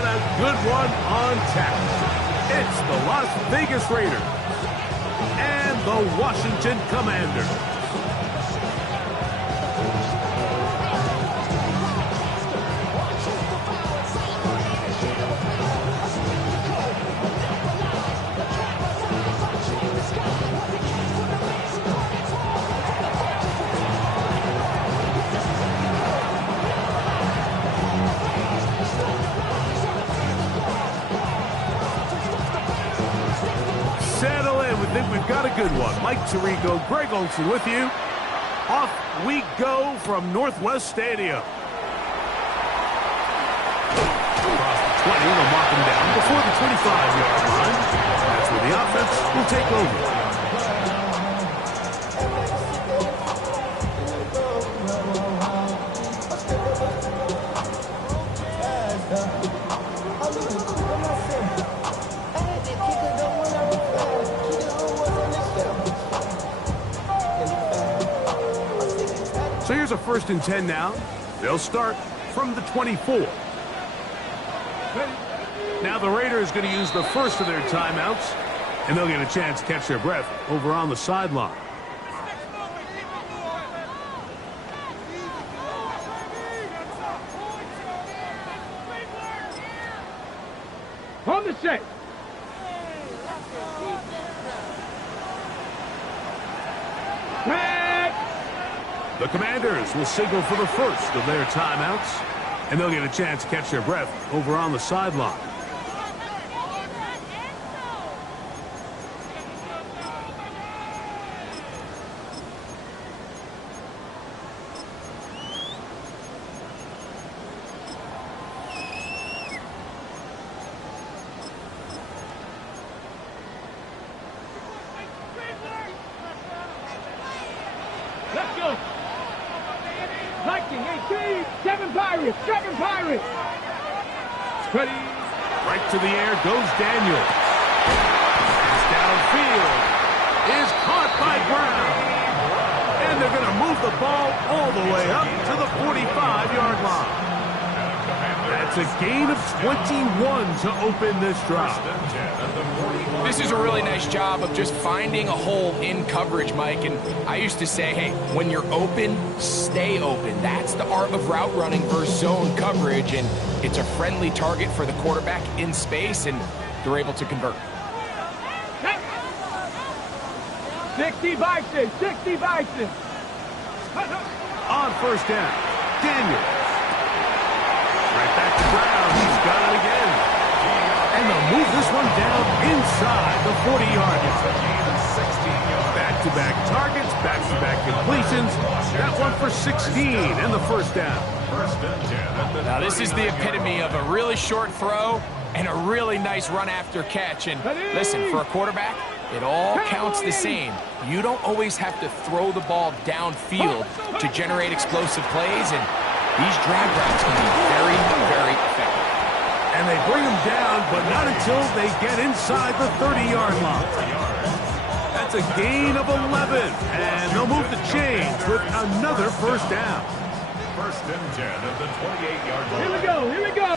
got a good one on tap. It's the Las Vegas Raiders and the Washington Commanders. Settle in. We think we've got a good one. Mike Tirico, Greg Olson with you. Off we go from Northwest Stadium. Across the 20, they'll mark him down before the 25-yard line. That's where the offense will take over. So here's a 1st and 10 now. They'll start from the 24. Now the Raiders going to use the first of their timeouts, and they'll get a chance to catch their breath over on the sideline. On the set. The Commanders will signal for the first of their timeouts, and they'll get a chance to catch their breath over on the sideline. Let's go. 19, 18, 7 Pirates, 7 Pirates. Ready. Right to the air goes Daniel. Pass downfield is caught by Brown. And they're going to move the ball all the way up to the 45-yard line. That's a gain of 21 to open this drive. This is a really nice job of just finding a hole in coverage, Mike. And I used to say, hey, when you're open, stay open. That's the art of route running versus zone coverage. And it's a friendly target for the quarterback in space, and they're able to convert. 60 Bison, 60 Bison. On 1st down, Daniel. Right back to Brown. He's got it again. And they'll move this one down inside the 40-yard line. Back-to-back targets, back-to-back completions. That one for 16 and the 1st down. Now, this is the epitome of a really short throw and a really nice run after catch. And listen, for a quarterback, it all counts the same. You don't always have to throw the ball downfield to generate explosive plays, and these drag routes can be very, very effective. And they bring them down, but not until they get inside the 30-yard line. That's a gain of 11, and they'll move the chains with another 1st down. 1st and 10 at the 28-yard line. Here we go, here we go.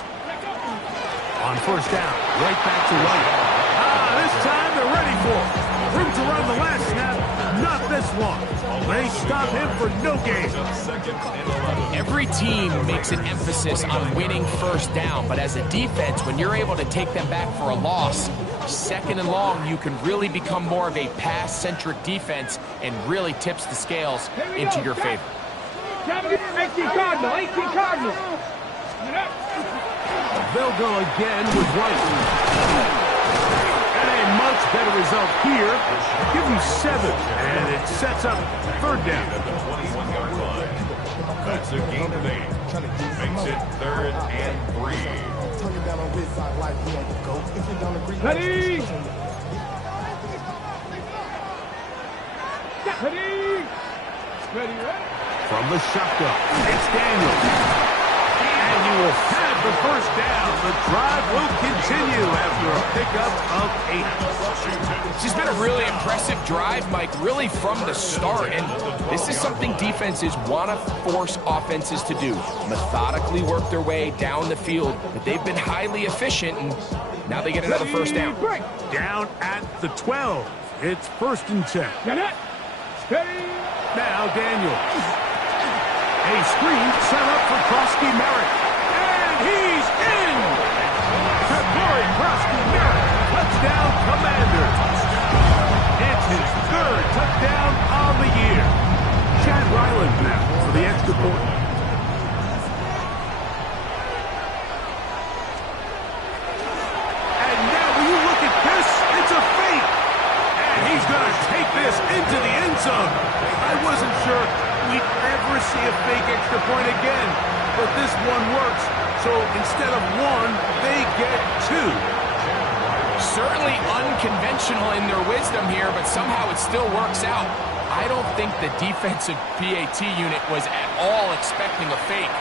On 1st down, right back to White. This time they're ready for it. Room to run the last snap, not this one. They stop him for no gain. Every team makes an emphasis on winning 1st down, but as a defense, when you're able to take them back for a loss, 2nd and long, you can really become more of a pass-centric defense and really tips the scales into your favor. 18 Cardinal, 18 Cardinal. They'll go again with White. And a much better result here. Give him 7, and it sets up 3rd down. At the 21-yard line. That's a gain of 8. Makes it 3rd and 3. Ready. Ready. From the shotgun, it's Daniel. And will have the first down. The drive will continue after a pickup of 8. This has been a really impressive drive, Mike, really from the start. And this is something defenses want to force offenses to do. Methodically work their way down the field. But they've been highly efficient, and now they get another first down. Down at the 12. It's 1st and 10. Now Daniels. A screen set up for Krosky-Merritt. And he's in! Corey Krosky-Merritt, touchdown Commanders. It's his 3rd touchdown on the year. Chad Ryland now for the extra point. And now when you look at this, it's a fake. And he's going to take this into the end zone. I wasn't sure we'd ever see a fake extra point again, but this one works. So instead of 1, they get 2. Certainly unconventional in their wisdom here, but somehow it still works out. I don't think the defensive PAT unit was at all expecting a fake.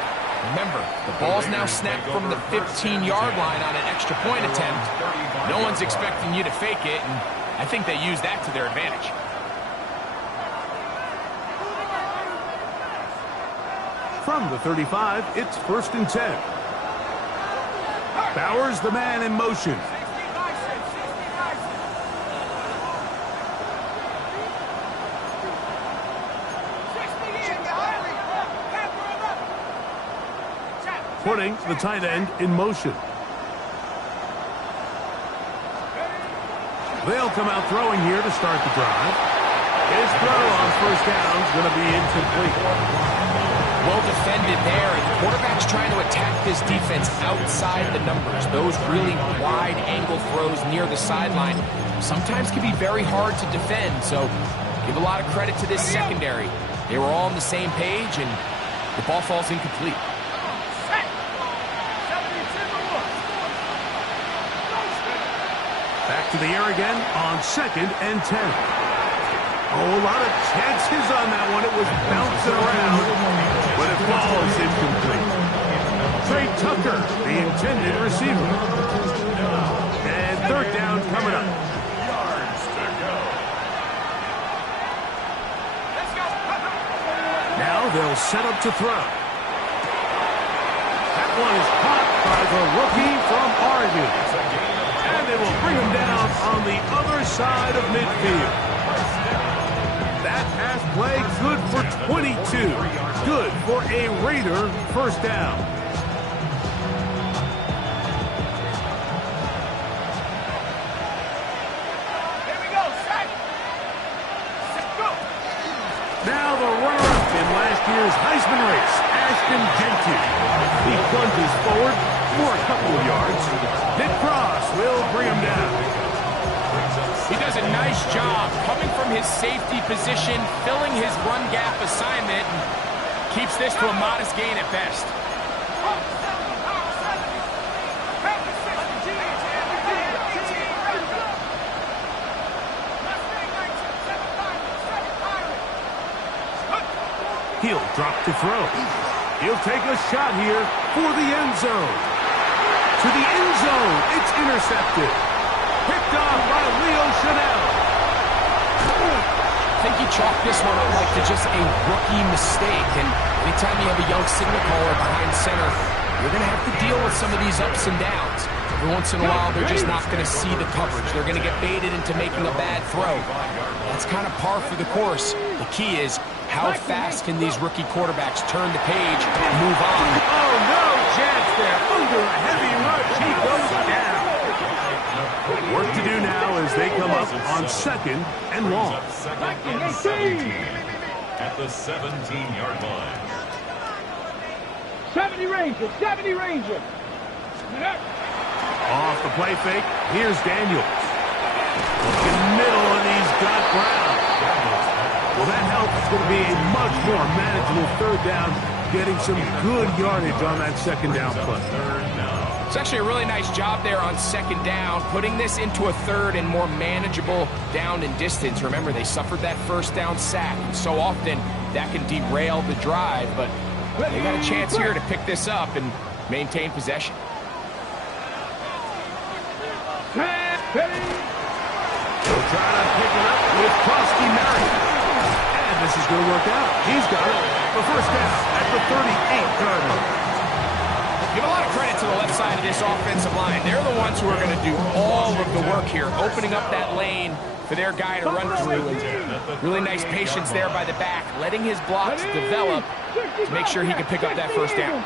Remember, the ball's now snapped from the 15-yard line on an extra point attempt. No one's expecting you to fake it, and I think they used that to their advantage. From the 35, it's 1st and 10. Bowers the man in motion. Putting the tight end in motion. They'll come out throwing here to start the drive. His throw on 1st down is going to be incomplete. Well defended there, and the quarterback's trying to attack this defense outside the numbers. Those really wide-angle throws near the sideline sometimes can be very hard to defend, so give a lot of credit to this secondary. They were all on the same page, and the ball falls incomplete. Back to the air again on 2nd and 10. Oh, a lot of chances on that one. It was bouncing around, but it falls incomplete. Trey Tucker, the intended receiver. And 3rd down coming up. Now they'll set up to throw. That one is caught by the rookie from Oregon. And they will bring him down on the other side of midfield. That pass play good for 22. Good for a Raider first down. Here we go, set. Let's go. Now the runner-up in last year's Heisman race, Ashton Jeanty. He plunges forward for a couple of yards. Nick Cross will bring him down. He does a nice job coming from his safety position, filling his run gap assignment, and keeps this to a modest gain at best. He'll drop to throw. He'll take a shot here for the end zone. To the end zone, it's intercepted. Picked off by Leo Chanel. I think he chalked this one up like to just a rookie mistake. And anytime you have a young signal caller behind center, you're going to have to deal with some of these ups and downs. Every once in a while, they're just not going to see the coverage. They're going to get baited into making a bad throw. That's kind of par for the course. The key is how fast can these rookie quarterbacks turn the page and move on. Oh, no chance there. Under a heavy rush, he goes down. Work to do now as they come up on 2nd and long. At the 17-yard line. 70 Ranger, 70 Ranger. Off the play fake, here's Daniels. Looking middle, and he's got Brown. Well, that helps. It's going to be a much more manageable 3rd down, getting some good yardage on that 2nd down play. It's actually a really nice job there on 2nd down, putting this into a 3rd and more manageable down and distance. Remember, they suffered that 1st down sack, and so often that can derail the drive, but they got a chance here to pick this up, and maintain possession. They'll try to pick it up with Krosky Merritt. And this is going to work out. He's got it for first down at the 38-yard line. Give a lot of credit to the left side of this offensive line. They're the ones who are going to do all of the work here, opening up that lane for their guy to run through. And really nice patience there by the back, letting his blocks develop to make sure he can pick up that first down.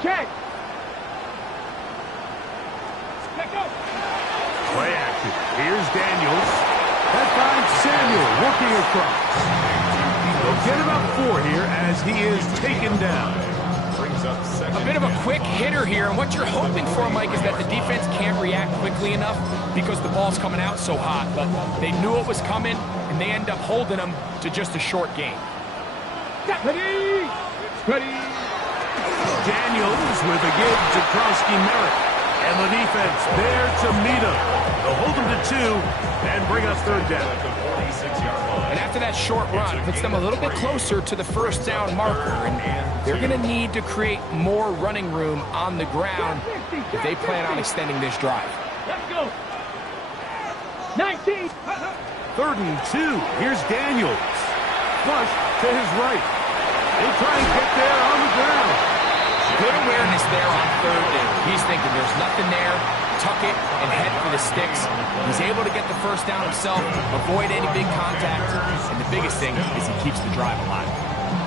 Check. Play action. Here's Daniels. That finds Samuel working across. They'll get about 4 here as he is taken down. A bit of a quick hitter here, and what you're hoping for, Mike, is that the defense can't react quickly enough because the ball's coming out so hot. But they knew it was coming, and they end up holding them to just a short gain. Ready. Daniels with a give to Krosky Merritt. And the defense there to meet him. They'll hold him to 2 and bring us third down. And after that short run, puts them a little bit closer to the first down marker. And they're going to need to create more running room on the ground if they plan on extending this drive. Let's go. 19. Third and 2. Here's Daniels. Flush to his right. They try and get there on the ground. Good awareness there on third down. He's thinking there's nothing there, tuck it, and head for the sticks. He's able to get the first down himself, avoid any big contact, and the biggest thing is he keeps the drive alive.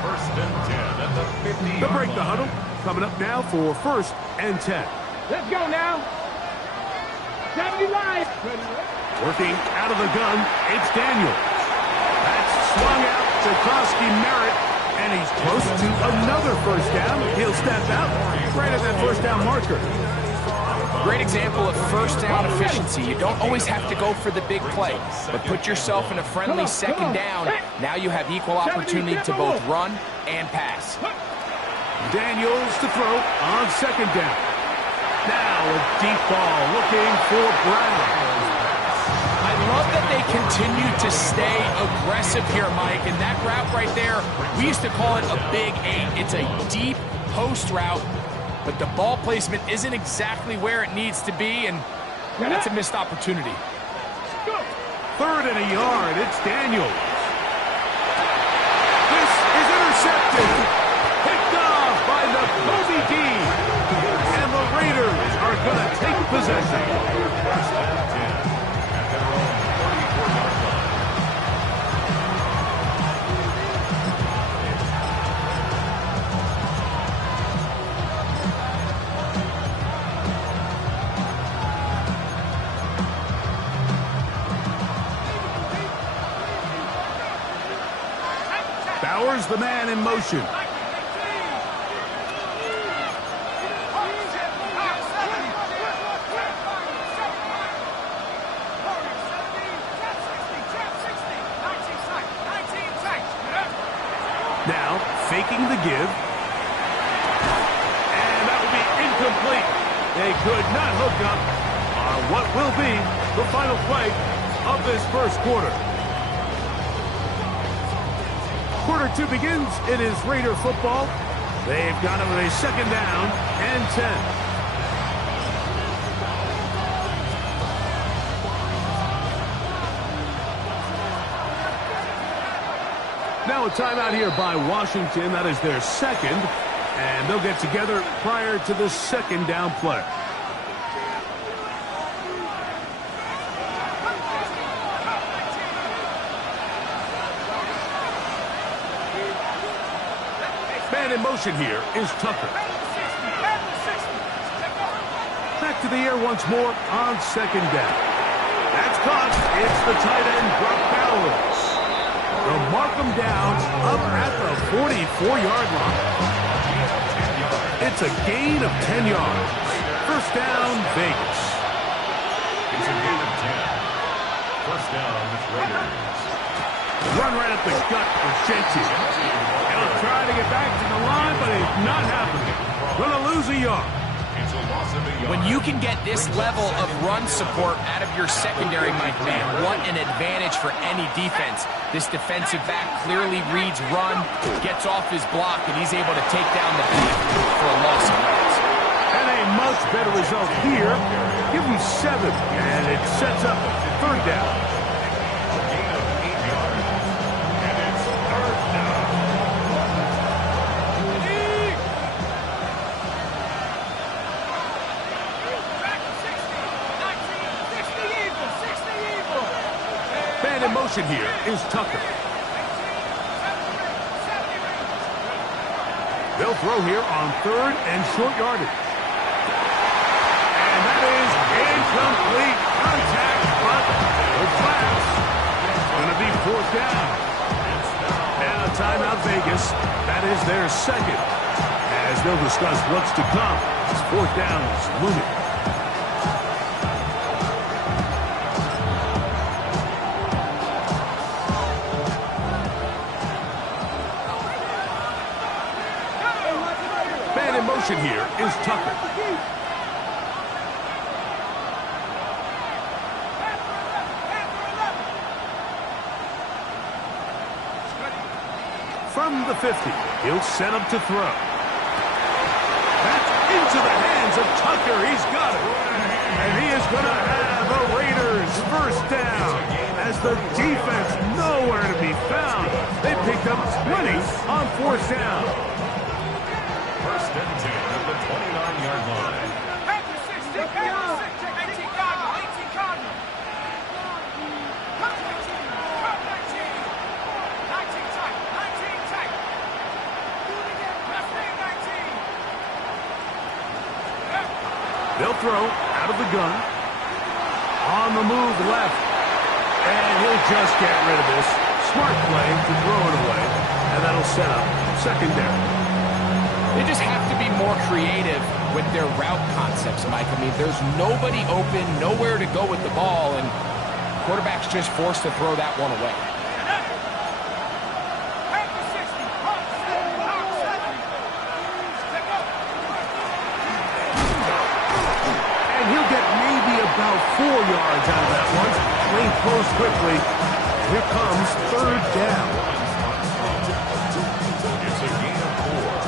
First and 10 at the 50. They'll break the huddle. Coming up now for first and 10. Let's go now. 79. Working out of the gun, it's Daniels. That's swung out to Krosky Merritt. And he's close to another first down. He'll step out right at that first down marker. Great example of first down efficiency. You don't always have to go for the big play, but put yourself in a friendly second down. Now you have equal opportunity to both run and pass. Daniels to throw on second down. Now a deep ball looking for Brown. I love that they continue to stay aggressive here, Mike, and that route right there, we used to call it a big 8. It's a deep post route, but the ball placement isn't exactly where it needs to be, and that's a missed opportunity. Third and a yard, it's Daniels. This is intercepted. Picked off by the Kobe D. And the Raiders are going to take possession. Bowers, the man in motion. Now, faking the give. And that will be incomplete. They could not hook up on what will be the final play of this first quarter. Quarter 2 begins. It is Raider football. They've got him with a second down and 10. Now a timeout here by Washington. That is their second. And they'll get together prior to the second down play. Man in motion here is Tucker. Back to the air once more on second down. That's caught. It's the tight end, Brock Bowers. They'll mark him down up at the 44-yard line. It's a gain of 10 yards. First down, Vegas. It's a gain of 10. First down, Raiders. Run right up the gut for Shenty. He'll try to get back to the line, but it's not happening. Going to lose a yard. It's a loss of a yard. When you can get this level of run support out of your secondary, Mike, man, what an advantage for any defense. This defensive back clearly reads run, gets off his block, and he's able to take down the back for a loss of yards. And a much better result here. Give him 7, and it sets up 3rd down. A gain of 8 yards. And it's 3rd down. Man in motion here is Tucker. They'll throw here on 3rd and short yardage. And that is incomplete contact, but the flags. Going to be 4th down. And a timeout Vegas. That is their 2nd. As they'll discuss what's to come. This 4th down is looming. Man in motion here is Tucker. From the 50, he'll set up to throw. That's into the hands of Tucker. He's got it. And he is going to have the Raiders 1st down. As the defense nowhere to be found. They picked up 20 on 4th down. 1st and 10 at the 29-yard line. They'll throw out of the gun. On the move left. And he'll just get rid of this. Smart play to throw it away. And that'll set up 2nd down. They just have to be more creative with their route concepts, Mike. I mean, there's nobody open, nowhere to go with the ball, and quarterback's just forced to throw that one away. And he'll get maybe about 4 yards out of that one. Lane close quickly. Here comes 3rd down. It's a gain of 4.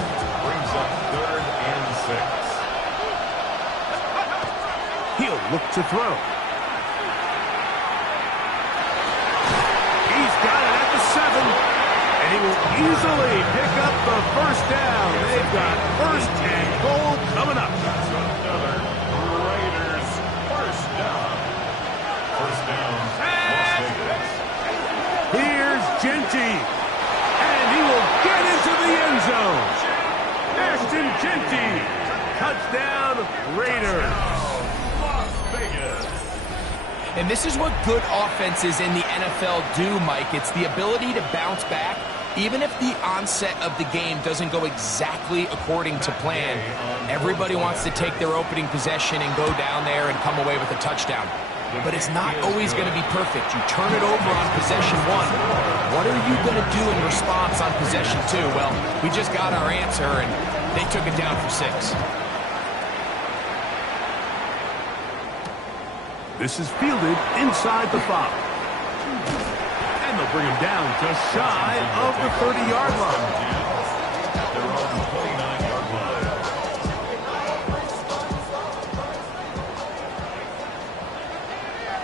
Brings up 3rd and 6. He'll look to throw. He's got it at the 7. And he will easily pick up the 1st down. They've got 1st and goal coming up. Another Raiders 1st down. 1st down, Las Vegas. Here's Genty. And he will get into the end zone. Ashton Genty. Touchdown, Raiders. Las Vegas. And this is what good offenses in the NFL do, Mike. It's the ability to bounce back, even if the onset of the game doesn't go exactly according to plan. Everybody wants to take their opening possession and go down there and come away with a touchdown. But it's not always going to be perfect. You turn it over on possession 1. What are you going to do in response on possession 2? Well, we just got our answer, and they took it down for 6. This is fielded inside the 5. And they'll bring him down just shy of the 30-yard line. They're on the 29-yard line.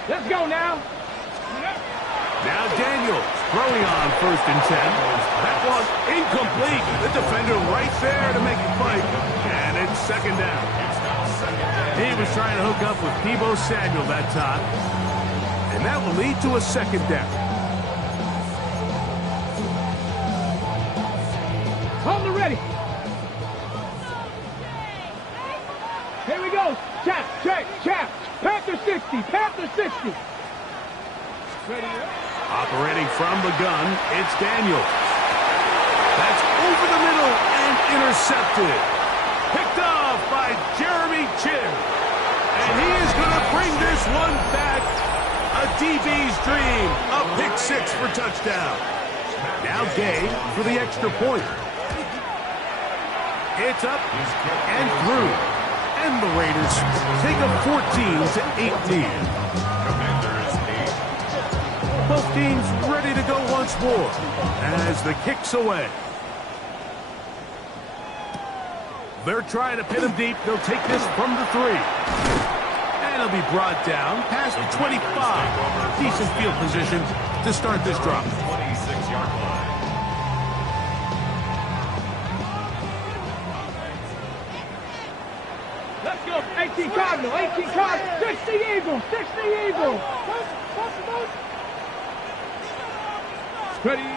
Let's go now. Now Daniels throwing on 1st and 10. That was incomplete. The defender right there to make it fight. And it's 2nd down. He was trying to hook up with Deebo Samuel that time. And that will lead to a 2nd down. Hold it ready. Here we go. Chap, check, chap. Panther 60, Panther 60. Operating from the gun, it's Daniels. That's over the middle and intercepted. Picked off by Jeremy Chin. And he is going to bring this one back. A DB's dream. A pick 6 for touchdown. Now Gay for the extra point. It's up and through. And the Raiders take a 14-8 lead. Commanders 8. Both teams ready to go once more as the kick's away. They're trying to pin him deep. They'll take this from the 3. And he'll be brought down past the 25. Decent field position to start this drive. 26-yard line. Let's go. 18 Cardinal, 18 Cardinal. 60 Eagle, 60 Eagle. Ready.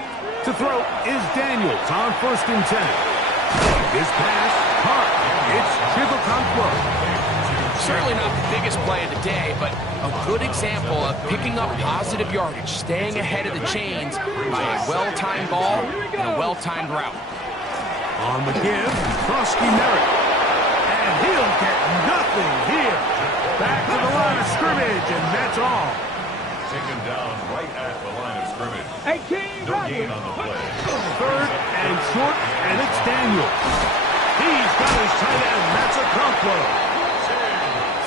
To throw is Daniels on 1st and 10. His pass, caught. It's Chivalconkwo. Certainly not the biggest play of the day, but a good example of picking up positive yardage, staying ahead of the chains by a well-timed ball and a well-timed route. On the give, Krosky Merritt. And he'll get nothing here. Back to the line of scrimmage, and that's all. Taken down right at the line of scrimmage. 18 No gain on the play. 3rd and short, and it's Daniels. He's got his tight end. That's a Okonkwo.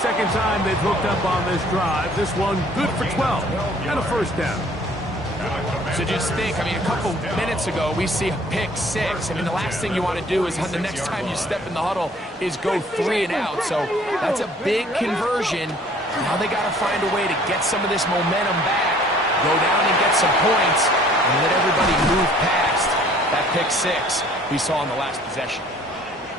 Second time they've hooked up on this drive. This one good for 12 and a 1st down. So just think, I mean, a couple minutes ago, we see a pick 6. I mean, the last thing you want to do is the next time you step in the huddle is go 3 and out. So that's a big conversion. Now they got to find a way to get some of this momentum back, go down and get some points, and let everybody move past that pick 6 we saw in the last possession.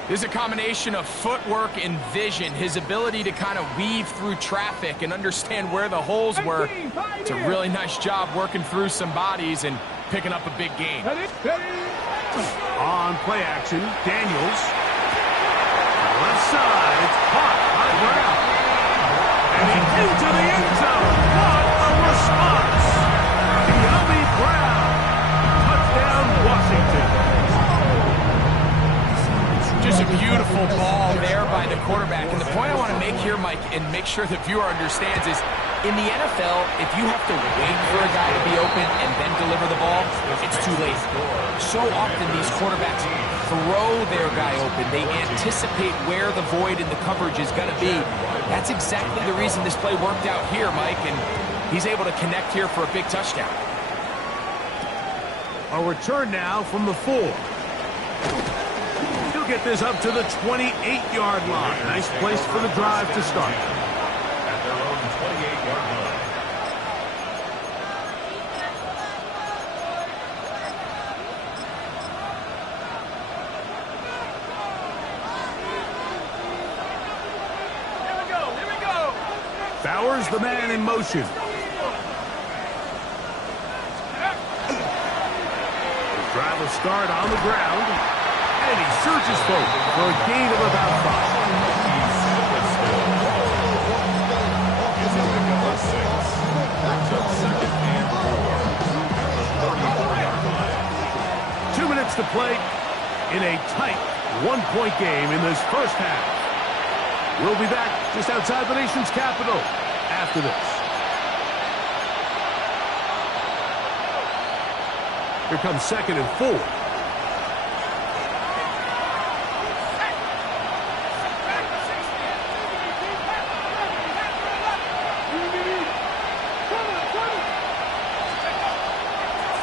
This is a combination of footwork and vision, his ability to kind of weave through traffic and understand where the holes were. It's a really nice job working through some bodies and picking up a big gain. On play action, Daniels. Left side, it's caught by Brown. And he's into the end zone. What a response! De'Ami Brown. Touchdown, Washington. Just a beautiful ball there by the quarterback. And the point I want to make here, Mike, and make sure the viewer understands is, in the NFL, if you have to wait for a guy to be open and then deliver the ball, it's too late. So often these quarterbacks throw their guy open. They anticipate where the void in the coverage is going to be. That's exactly the reason this play worked out here, Mike, and he's able to connect here for a big touchdown. A return now from the 4. He'll get this up to the 28-yard line. Nice place for the drive to start. At their own 28-yard line. Here we go. Bowers the man in motion. His drive will start on the ground. And he surges forward for a gain of about 5. To play in a tight one-point game in this first half. We'll be back just outside the nation's capital after this. Here comes 2nd and 4.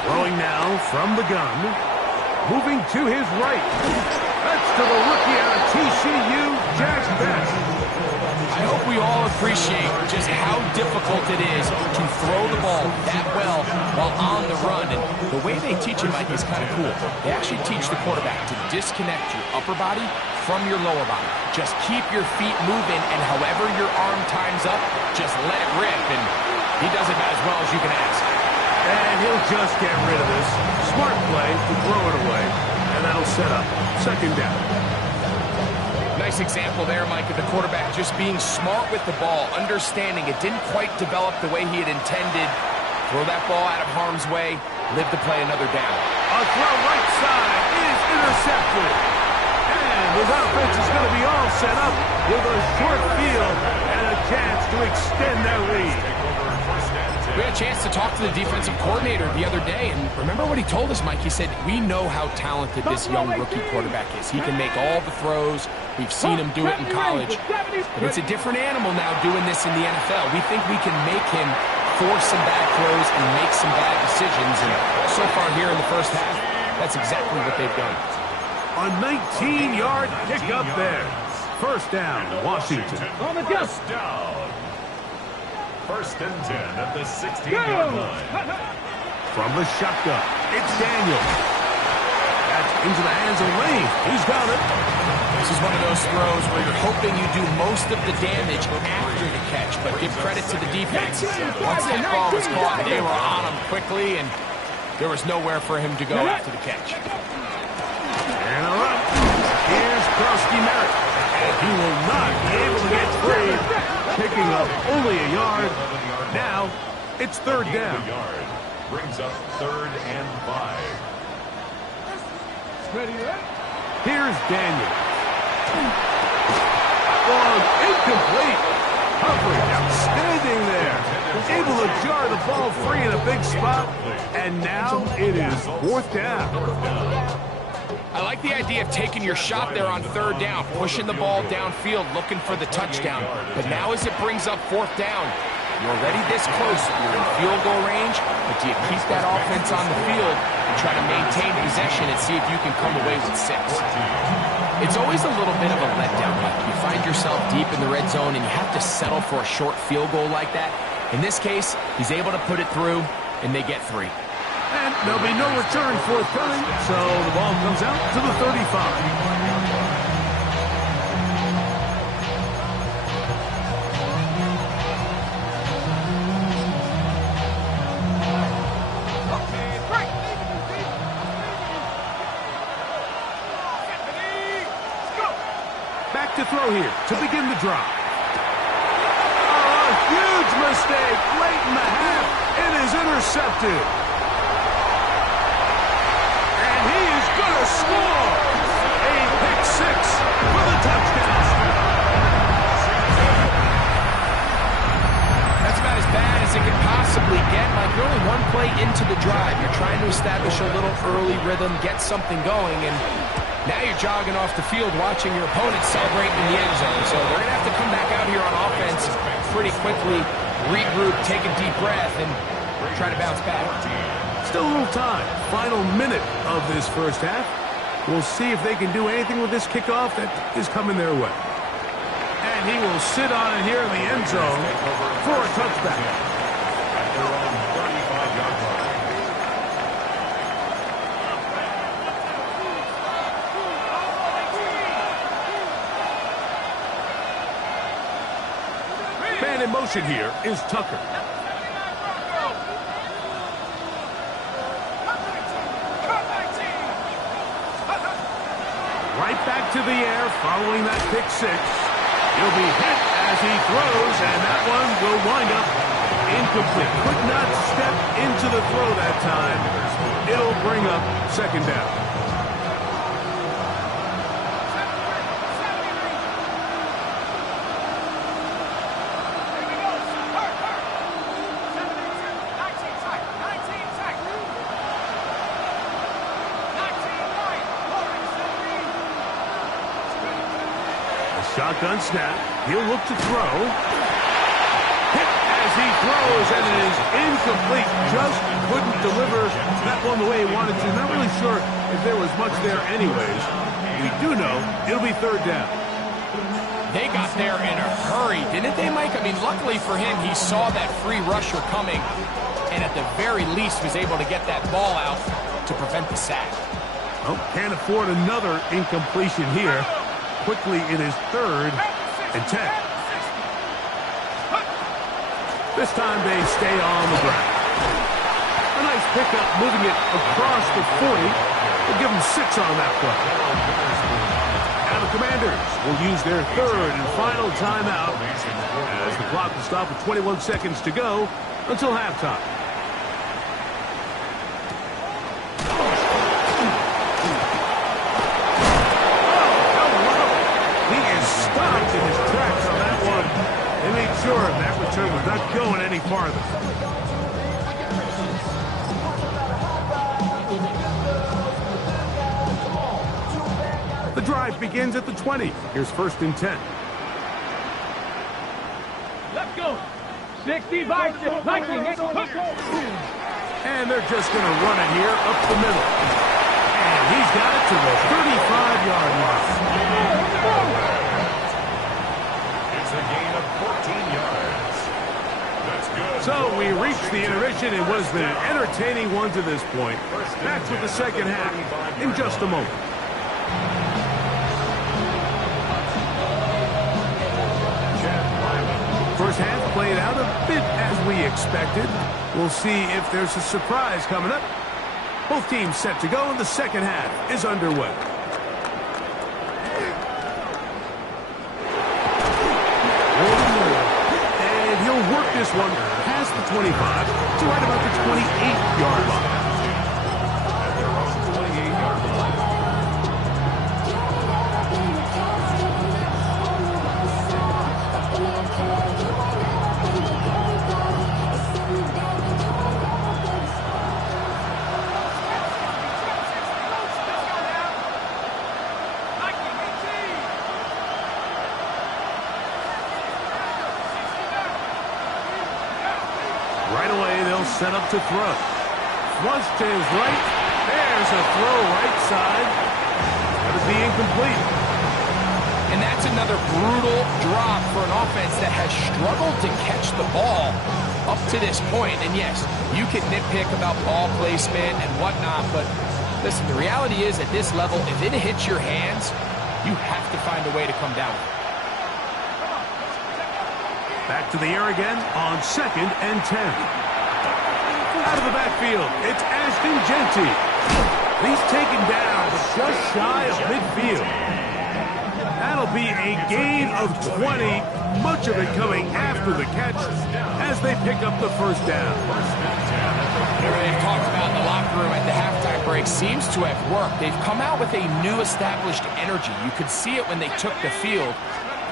Throwing now from the gun. Moving to his right. That's to the rookie out of TCU, Jack Best. I hope we all appreciate just how difficult it is to throw the ball that well while on the run. And the way they teach it, Mike, is kind of cool. They actually teach the quarterback to disconnect your upper body from your lower body. Just keep your feet moving, and however your arm times up, just let it rip. And he does it about as well as you can ask. And he'll just get rid of this. Smart play to throw it away. And that'll set up 2nd down. Nice example there, Mike, of the quarterback just being smart with the ball, understanding it didn't quite develop the way he had intended. Throw that ball out of harm's way, live to play another down. A throw right side is intercepted. And his offense is going to be all set up with a short field and a chance to extend their lead. Take over 1st and 10. We had a chance to talk to the defensive coordinator the other day, and remember what he told us, Mike? He said, we know how talented this young rookie quarterback is. He can make all the throws. We've seen him do it in college. But it's a different animal now doing this in the NFL. We think we can make him force some bad throws and make some bad decisions. And so far here in the first half, that's exactly what they've done. A 19-yard pickup there. First down, Washington. On the go. First down. First and 10 at the 16-yard line. From the shotgun, it's Daniel. That's into the hands of Lane. He's got it. This is one of those throws where you're hoping you do most of the damage after the catch, but give credit to the defense. Once that ball was caught, they were on him quickly, and there was nowhere for him to go after the catch. And a run. Here's Krusty Merritt. And he will not be able to get free. Picking up only a yard. Now, it's third down. Brings up 3rd and 5. Here's Daniel. Ball incomplete. Coverage outstanding there. Able to jar the ball free in a big spot. And now it is 4th down. I like the idea of taking your shot there on 3rd down, pushing the ball downfield, looking for the touchdown. But now as it brings up 4th down, you're already this close. You're in field goal range, but do you keep that offense on the field and try to maintain possession and see if you can come away with 6? It's always a little bit of a letdown. Like you find yourself deep in the red zone and you have to settle for a short field goal like that. In this case, he's able to put it through, and they get 3. And there'll be no return forthcoming, so the ball comes out to the 35. Back to throw here to begin the drive. Oh, a huge mistake late in the half. It is intercepted. Score! A pick 6 for the touchdown. That's about as bad as it could possibly get. Like, you're only one play into the drive. You're trying to establish a little early rhythm, get something going, and now you're jogging off the field watching your opponent celebrating in the end zone. So they're going to have to come back out here on offense pretty quickly, regroup, take a deep breath, and try to bounce back. Still a little time. Final minute of this first half. We'll see if they can do anything with this kickoff that is coming their way. And he will sit on it here in the end zone for a touchback. At their own 35-yard line. Man in motion here is Tucker. Right back to the air following that pick 6. He'll be hit as he throws, and that one will wind up incomplete. Could not step into the throw that time. It'll bring up 2nd down. Shotgun snap. He'll look to throw. Hit as he throws, and it is incomplete. Just couldn't deliver that one the way he wanted to. Not really sure if there was much there anyways. We do know it'll be 3rd down. They got there in a hurry, didn't they, Mike? I mean, luckily for him, he saw that free rusher coming, and at the very least was able to get that ball out to prevent the sack. Oh, can't afford another incompletion here. Quickly, it is 3rd and 10. This time they stay on the ground. A nice pickup, moving it across the 40. We'll give them 6 on that play. Now the Commanders will use their 3rd and final timeout as the clock will stop with 21 seconds to go until halftime. Sure, that return was not going any farther. drive begins at the 20. Here's 1st and 10. Let's go. 60 Vikings. And they're just going to run it here up the middle. And he's got it to the 35-yard line. It's a gain of 14 yards. That's good. So we reached the intermission. It was an entertaining one to this point. Back with the second half in just a moment. First half played out a bit as we expected. We'll see if there's a surprise coming up. Both teams set to go, and the second half is underway. And he'll work this one past the 25 to right about the 28-yard line. At their own 28-yard line. Right away, they'll set up to throw. Flush to his right. There's a throw right side. That would be incomplete. And that's another brutal drop for an offense that has struggled to catch the ball up to this point. And yes, you can nitpick about ball placement and whatnot, but listen, the reality is at this level, if it hits your hands, you have to find a way to come down. Back to the air again on 2nd and 10. Out of the backfield, it's Ashton Genty. He's taken down just shy of midfield. That'll be a gain of 20, much of it coming after the catch as they pick up the first down. They've talked about in the locker room at the halftime break seems to have worked. They've come out with a new established energy. You could see it when they took the field.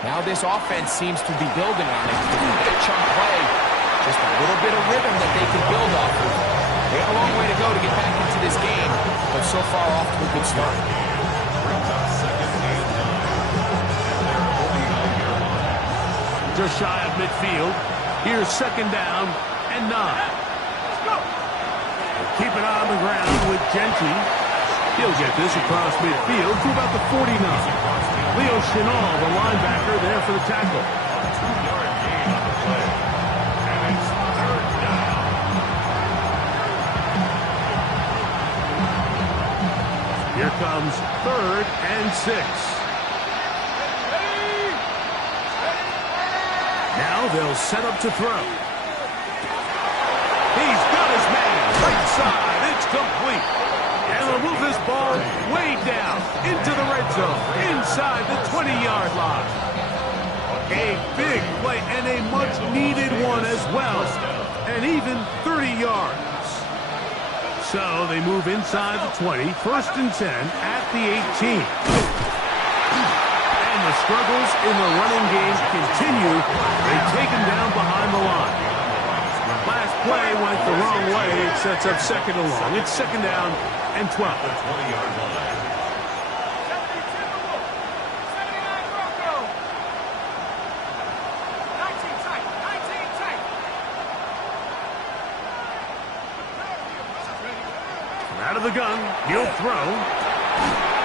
Now this offense seems to be building on it. Big chunk play, just a little bit of rhythm that they can build off of. They have a long way to go to get back into this game, but so far off to a good start. Just shy of midfield. Here's 2nd down and 9. Keep it on the ground with Genty. He'll get this across midfield to about the 49. Leo Chenal, the linebacker, there for the tackle. 2-yard gain on the play. And it's 3rd down. Here comes 3rd and 6. Now they'll set up to throw. He's got his man right side. It's complete. And they'll move this ball way down into the red zone, inside the 20-yard line. A big play and a much-needed one as well, and even 30 yards. So they move inside the 20, 1st and 10 at the 18. And the struggles in the running game continue. They take him down behind the line. Last play went the wrong way. It sets up 2nd and long. It's 2nd down and 12. The 20-yard line. Out of the gun, he'll throw.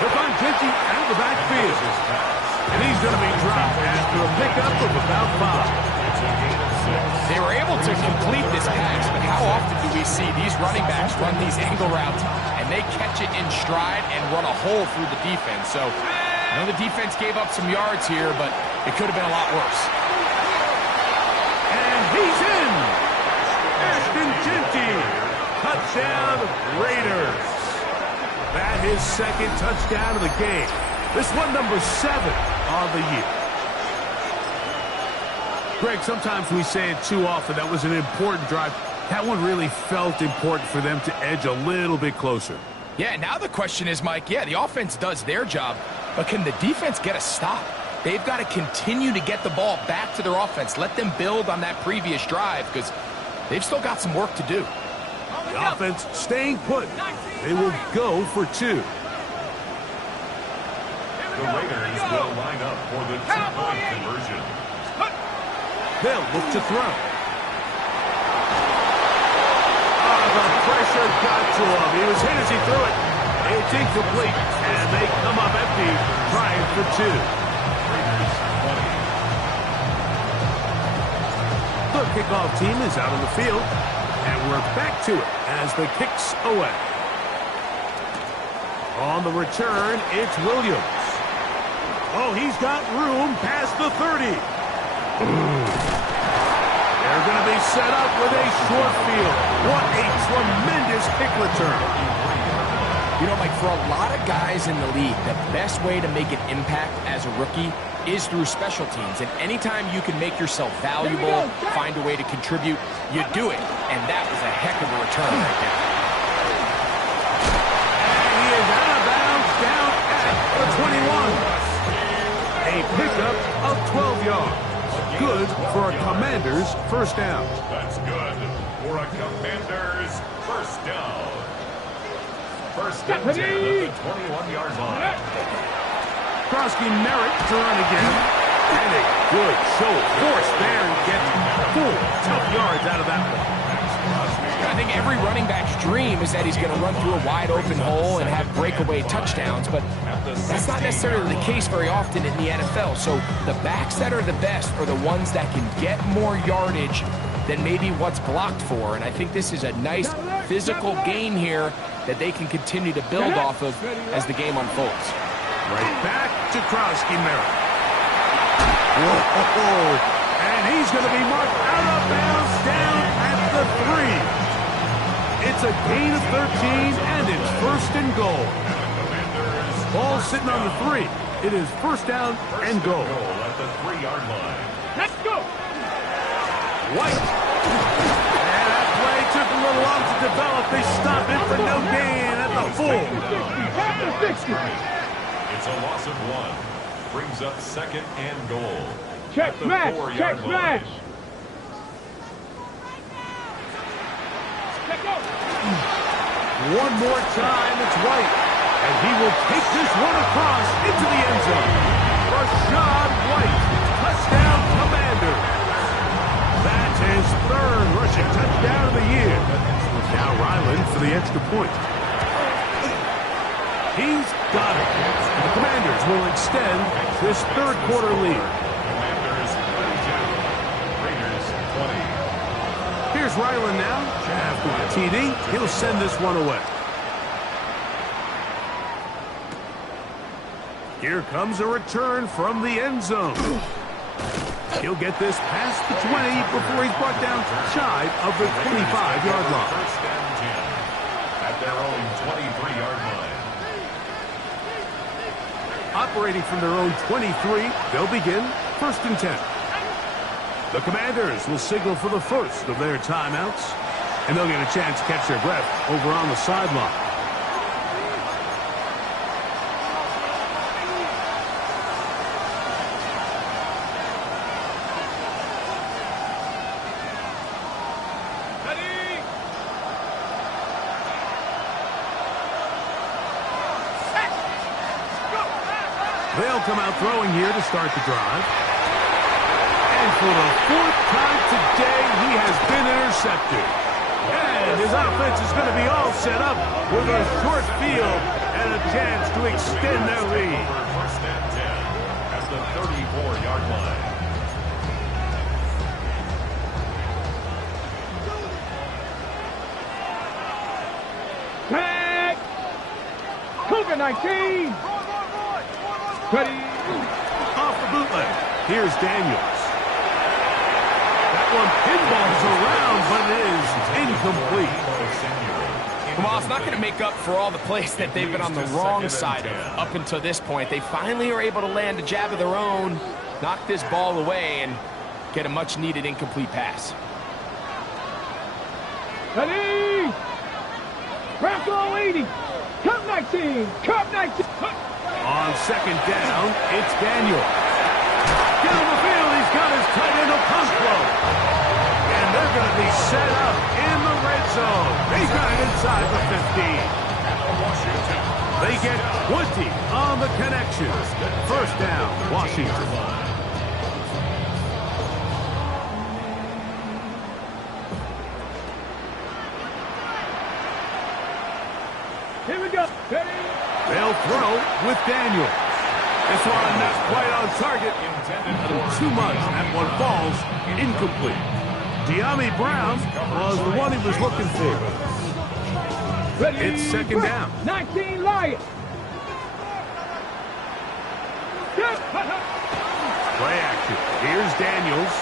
He'll find Genty out of the backfield. And he's going to be dropped after a pickup of about 5. They were able to complete this pass, but how often do we see these running backs run these angle routes and they catch it in stride and run a hole through the defense? So I know the defense gave up some yards here, but it could have been a lot worse. And he's in. Ashton Genty. Touchdown, Raiders. That is 2nd touchdown of the game. This one number 7 on the year. Greg, sometimes we say it too often. That was an important drive. That one really felt important for them to edge a little bit closer. Yeah, now the question is, Mike, yeah, the offense does their job, but can the defense get a stop? They've got to continue to get the ball back to their offense. Let them build on that previous drive because they've still got some work to do. The offense staying put. They will go for 2. The Raiders will line up for the two-point conversion. They'll look to throw. The pressure got to him. He was hit as he threw it. It's incomplete, and they come up empty, trying for two. The kickoff team is out on the field, and we're back to it as the kick's away. On the return, it's Williams. Oh, he's got room past the 30. They're going to be set up with a short field. What a tremendous kick return. You know, Mike, for a lot of guys in the league, the best way to make an impact as a rookie is through special teams. And anytime you can make yourself valuable, find a way to contribute, you do it. And that was a heck of a return right there. And he is out of bounds down at the 21. A pickup of 12 yards. Good for a Commander's first down. That's good for a Commander's first down. First and 10 at the 21-yard line. Krosky Merritt to run again. And a good show of force there and get 4 tough yards out of that one. I think every running back's dream is that he's going to run through a wide open hole and have breakaway touchdowns, but that's not necessarily the case very often in the NFL. So the backs that are the best are the ones that can get more yardage than maybe what's blocked for. And I think this is a nice physical gain here that they can continue to build off of as the game unfolds. Right back to Krosky Merritt. Whoa! And he's going to be marked out of bounds down at the 3. It's a gain of 13, and it's first and goal. Ball sitting on the 3. It is first down and goal. At the 3-yard line. Let's go. White. And that play took a little long to develop. They stopped it for no gain at the full. It's a loss of 1. Brings up second and goal. Check smash. Check smash. One more time, it's White. And he will take this one across into the end zone. Rashad White, touchdown Commander. That's his 3rd rushing touchdown of the year. Now Ryland for the extra point. He's got it. And the Commanders will extend this 3rd quarter lead. Commanders 32, Raiders 20. Here's Ryland now. After the TD, he'll send this one away. Here comes a return from the end zone. He'll get this past the 20 before he's brought down shy of the 25-yard line. First and 10 at their own 23-yard line. Operating from their own 23, they'll begin first and 10. The Commanders will signal for the first of their timeouts, and they'll get a chance to catch their breath over on the sideline. They'll come out throwing here to start the drive. And for the 4th time today, he has been intercepted. And his offense is going to be all set up with a short field and a chance to extend their lead. First and 10 at the 34-yard line. Tag. COVID-19. Ready. Off the bootleg. Here's Daniels. That one pinballs around, but it is incomplete. Well, it's not going to make up for all the plays that they've been on the wrong side of up until this point. They finally are able to land a jab of their own, knock this ball away, and get a much-needed incomplete pass. Ready. Raptor 80. Cup 19. Cup 19. On second down, it's Daniels. Down the field, he's got his tight end Okonkwo. And they're going to be set up in the red zone. He's got it inside the 15. Washington They get 20 on the connection. First down, Washington. Here we go. Ready? They'll throw with Daniels. This one not quite on target. A little too much. That one falls incomplete. De'Ami Brown was the one he was looking for. Ready? It's second down. 19 Lions. Play action. Here's Daniels.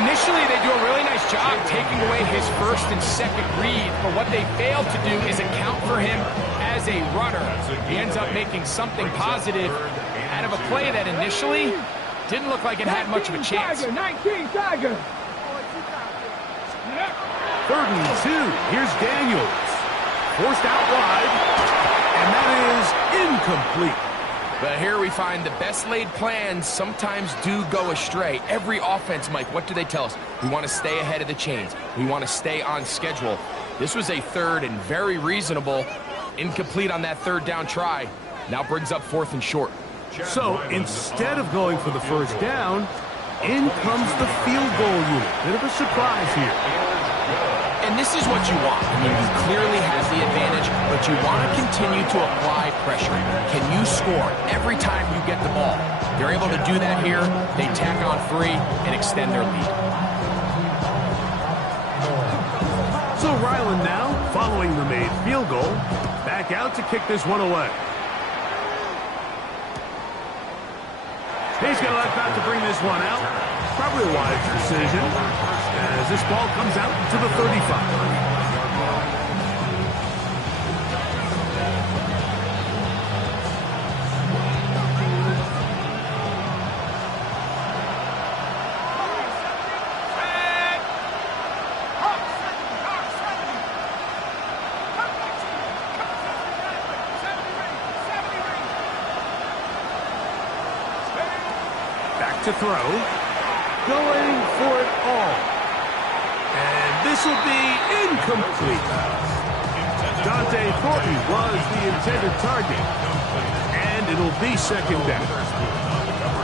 Initially, they do a really nice job taking away his first and second read, but what they failed to do is account for him as a runner. He ends up making something positive out of a play that initially didn't look like it had much of a chance. Tiger, 19 Tiger. Third and 2. Here's Daniels. Forced out wide, and that is incomplete. But here we find the best laid plans sometimes do go astray. Every offense, Mike, what do they tell us? We want to stay ahead of the chains. We want to stay on schedule. This was a third and very reasonable. Incomplete on that third down try. Now brings up fourth and short. So instead of going for the first down, in comes the field goal unit. Bit of a surprise here. And this is what you want. I mean, he clearly has the advantage, but you want to continue to apply pressure. Can you score every time you get the ball? They're able to do that here. They tack on 3 and extend their lead. So Ryland now, following the made field goal, back out to kick this one away. He's going to elect not to bring this one out. Probably a wise decision as this ball comes out to the 35. To throw, going for it all. And this will be incomplete. Dante Thornton was the intended target. And it'll be second down.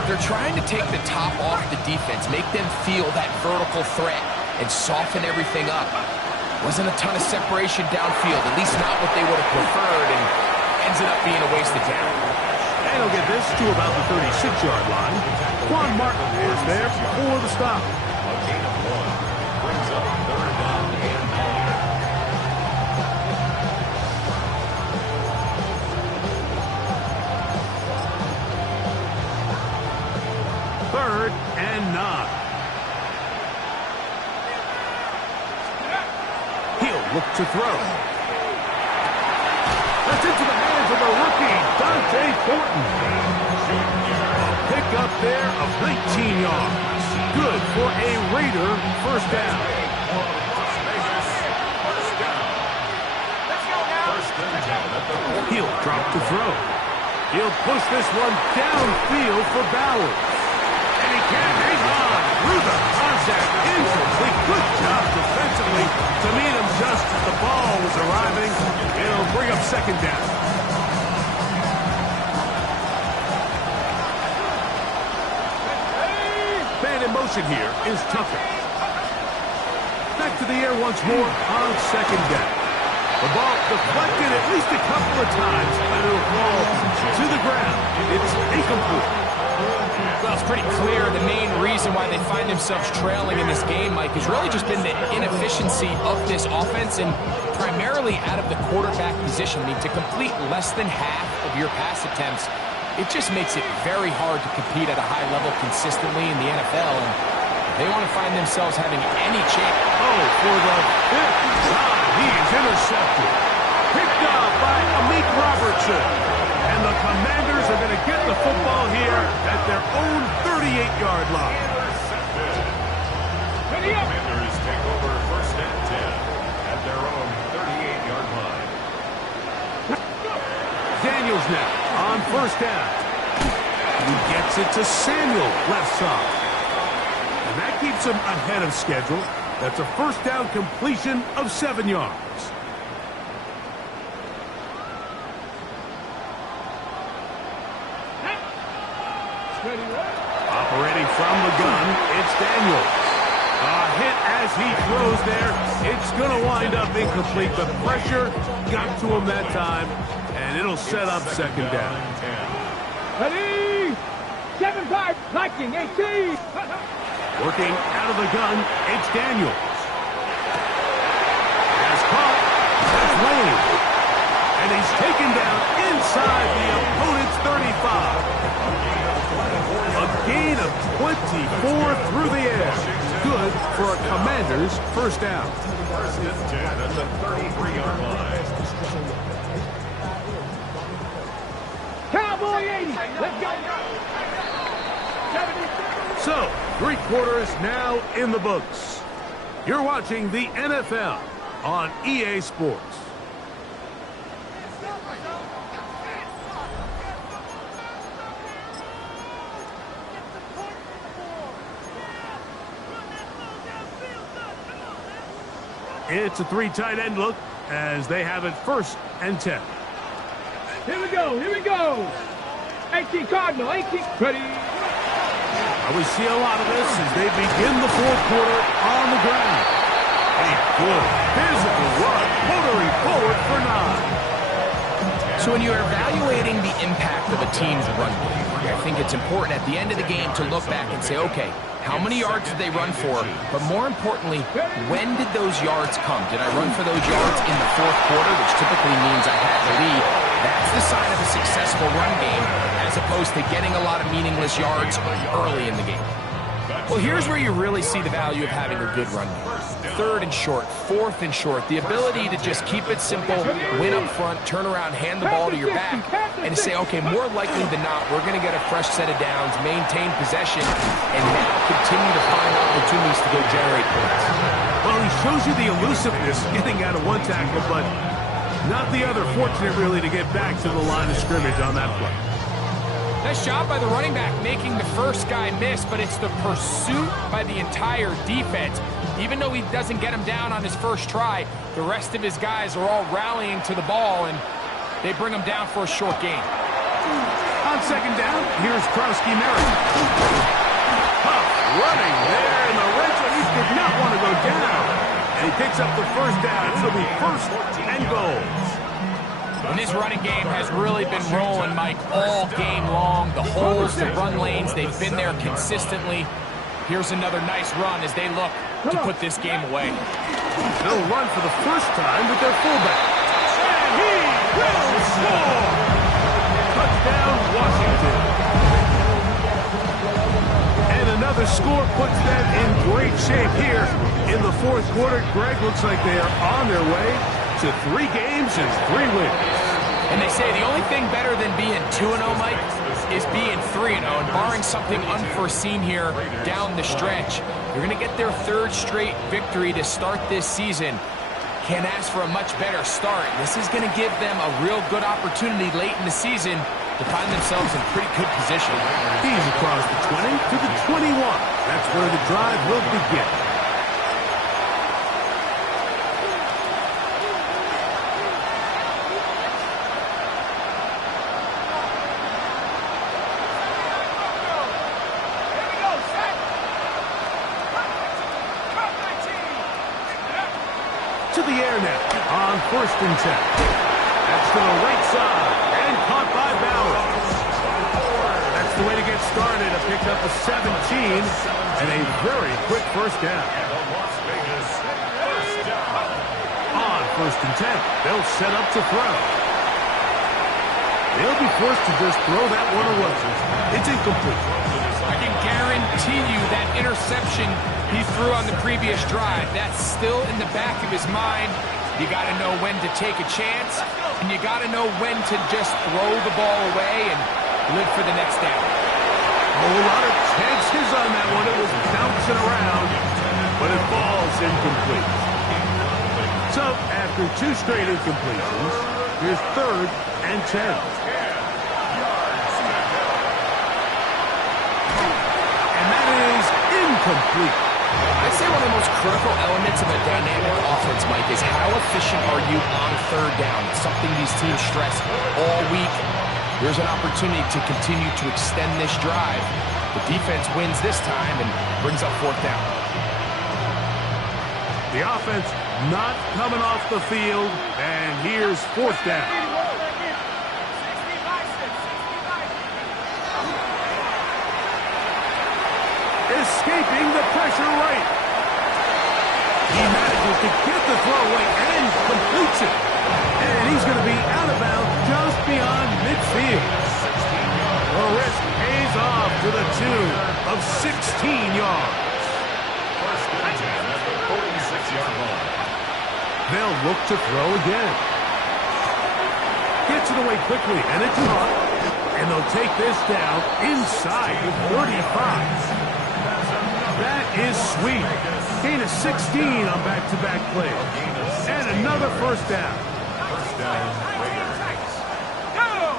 They're trying to take the top off the defense, make them feel that vertical threat, and soften everything up. Wasn't a ton of separation downfield, at least not what they would have preferred, and ends up being a wasted down. And he'll get this to about the 36-yard line. Juan Martin is there for the stop. A gain of 1 brings up third down and 9. Third and 9. He'll look to throw. That's into the hands of the rookie, Dante Thornton. A pick up there of 19 yards. Good for a Raider first down. He'll drop to throw. He'll push this one downfield for Bowers. And he can't hang on through the contact. Incomplete. Good job defensively to meet him just as the ball was arriving. It'll bring up second down. Man in motion here is Tucker. Back to the air once more on second down. The ball deflected at least a couple of times, but it'll fall to the ground. It's incomplete. Well, it's pretty clear the main reason why they find themselves trailing in this game, Mike, has really just been the inefficiency of this offense and primarily out of the quarterback position. I mean, to complete less than half of your pass attempts, it just makes it very hard to compete at a high level consistently in the NFL. And they want to find themselves having any chance. Oh, for the fifth time, he is intercepted. Picked up by Amik Robertson. And the Commanders are going to get the football here at their own 38-yard line. intercepted. The Commanders take over first and 10 at their own 38-yard line. Daniels now on first down. He gets it to Samuel, left side. And that keeps him ahead of schedule. That's a first down completion of 7 yards. Operating from the gun, it's Daniels. A hit as he throws there. It's going to wind up incomplete. The pressure got to him that time, and it'll set up second down. Ready? 7-5, Viking, 18. Working out of the gun, it's Daniels. Has caught. That's Wayne. And he's taken down inside the opponent's 35. A gain of 24 through the air. Good for a Commander's first down. First and 10 at the 33-yard line. Cowboy 80. Let's go. 70. So, 3 quarters now in the books. You're watching the NFL on EA Sports. It's a 3 tight end look as they have it first and 10. Here we go. Here we go. 18 Cardinal. 18. Ready. We see a lot of this as they begin the 4th quarter on the ground. A good physical run, motoring forward for 9. So when you're evaluating the impact of a team's run game, I think it's important at the end of the game to look back and say, okay, how many yards did they run for? But more importantly, when did those yards come? Did I run for those yards in the 4th quarter, which typically means I had the lead? That's the sign of a successful run game, as opposed to getting a lot of meaningless yards early in the game. Well, here's where you really see the value of having a good run game. 3rd and short, 4th and short, the ability to just keep it simple, win up front, turn around, hand the ball to your back, and say, okay, more likely than not, we're going to get a fresh set of downs, maintain possession, and now continue to find opportunities to go generate points. Well, he shows you the elusiveness getting out of one tackle, but not the other. Fortunate, really, to get back to the line of scrimmage on that play. Nice job by the running back making the first guy miss, but it's the pursuit by the entire defense. Even though he doesn't get him down on his first try, the rest of his guys are all rallying to the ball, and they bring him down for a short gain. On second down, here's Krowski-Merritt. Huff running there in the red zone. He did not want to go down. And he picks up the first down. It'll be 1st and goal. And this running game has really been rolling, Mike, all game long. The holes, the run lanes, they've been there consistently. Here's another nice run as they look to put this game away. They'll run for the first time with their fullback. And he will score! Touchdown, Washington. And another score puts them in great shape here in the 4th quarter. Greg, looks like they are on their way to 3 games and 3 wins. And they say the only thing better than being 2-0, Mike, is being 3-0. And barring something unforeseen here down the stretch, you're going to get their 3rd straight victory to start this season. Can't ask for a much better start. This is going to give them a real good opportunity late in the season to find themselves in pretty good position. He's across the 20 to the 21. That's where the drive will begin. To the air now on 1st and 10. That's to the right side and caught by Bowers. That's the way to get started. A pick up a 17 and a very quick first down. On 1st and 10, they'll set up to throw. They'll be forced to just throw that one away. It's incomplete. I can guarantee you that interception he threw on the previous drive, that's still in the back of his mind. You got to know when to take a chance, and you got to know when to just throw the ball away and live for the next down. A whole lot of chances on that one. It was bouncing around, but it falls incomplete. So, after 2 straight incompletions, here's 3rd and 10. And that is incomplete. I'd say one of the most critical elements of a dynamic offense, Mike, is how efficient are you on 3rd down. It's something these teams stress all week. Here's an opportunity to continue to extend this drive. The defense wins this time and brings up 4th down. The offense not coming off the field, and here's 4th down. Escaping the pressure right. He manages to get the throw away and completes it. And he's going to be out of bounds just beyond midfield. The risk pays off to the tune of 16 yards. First and 10 at the 46-yard line. They'll look to throw again. Gets it away quickly, and it's caught. And they'll take this down inside the 35. That is sweet. Gain of 16 on back-to-back plays. And another 1st down. First down, Raiders. Go!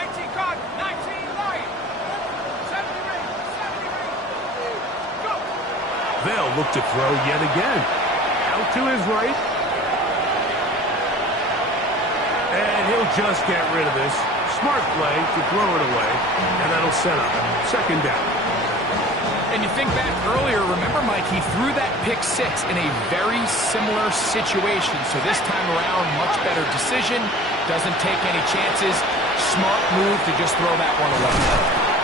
19 caught, 19 light. 70 ring, 70 ring. Go! They'll look to throw yet again. Out to his right. And he'll just get rid of this. Smart play to throw it away. And that'll set up 2nd down. And you think back earlier, remember, Mike, he threw that pick 6 in a very similar situation. So this time around, much better decision. Doesn't take any chances. Smart move to just throw that one away.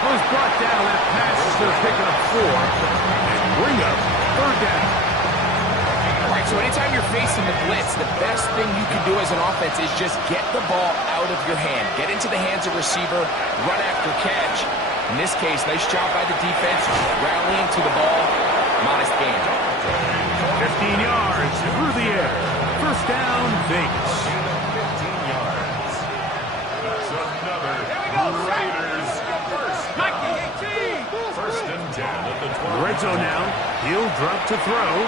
Was brought down. That pass is going to pick up 4 and bring up 3rd down. All right, so anytime you're facing the blitz, the best thing you can do as an offense is just get the ball out of your hand. Get into the hands of receiver, run after catch. In this case, nice job by the defense, rallying to the ball. Modest gain. 15 yards through the air. 1st down, Vegas. 15 yards. That's another Raiders first. Mikey, 18. First and 10 at the 12. Red zone now. He'll drop to throw.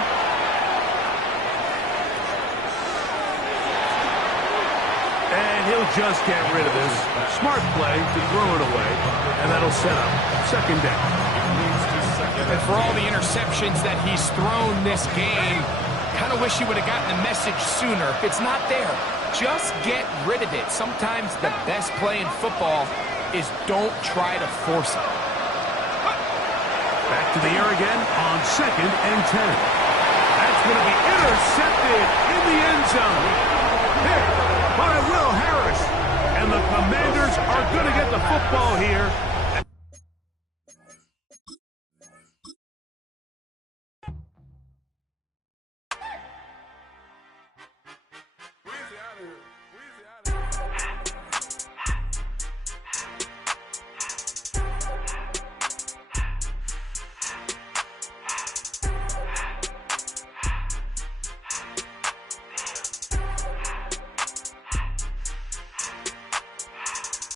And he'll just get rid of this. Smart play to throw it away. And that'll set up 2nd down. And for all the interceptions that he's thrown this game, kind of wish he would have gotten the message sooner. If it's not there, just get rid of it. Sometimes the best play in football is don't try to force it. Back to the air again on 2nd and 10. That's going to be intercepted in the end zone. Picked by Will Harris. And the Commanders are going to get the football here